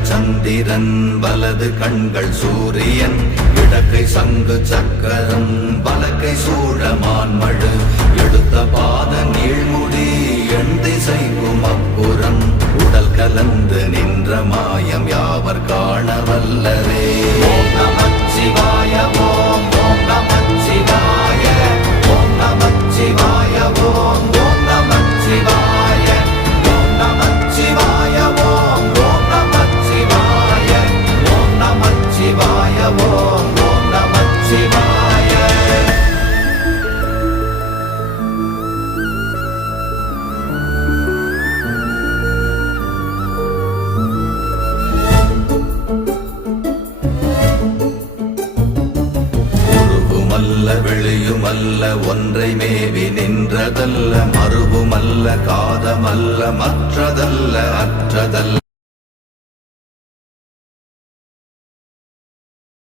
இடங்கள் சந்திரன் வலது கண்கள் சூரியன் இடக்கை சங்கு சக்கரம் வலக்கை சூழமான்மழு எடுத்த பாத நீழ்முடி எண் திசைக்கும் அப்புறம் உடல் கலந்து நின்ற மாயம் யாவர் காண வல்லரே. ஓம் நமச்சிவாய ஓம் ஓம் நமச்சிவாய ஓம் நமச்சிவாய ஓம் ஓம் நமச்சிவாய ஓம் நமச்சிவாய ஓம் ஓம் நமச்சிவாய ஓம் நமச்சிவாய ஓம் ஓம் நமச்சிவாய. வெளியுமல்ல ஒன்றை மேவி நின்றதல்ல மறுவுமல்ல காதமல்ல மற்றதல்ல அற்றதல்ல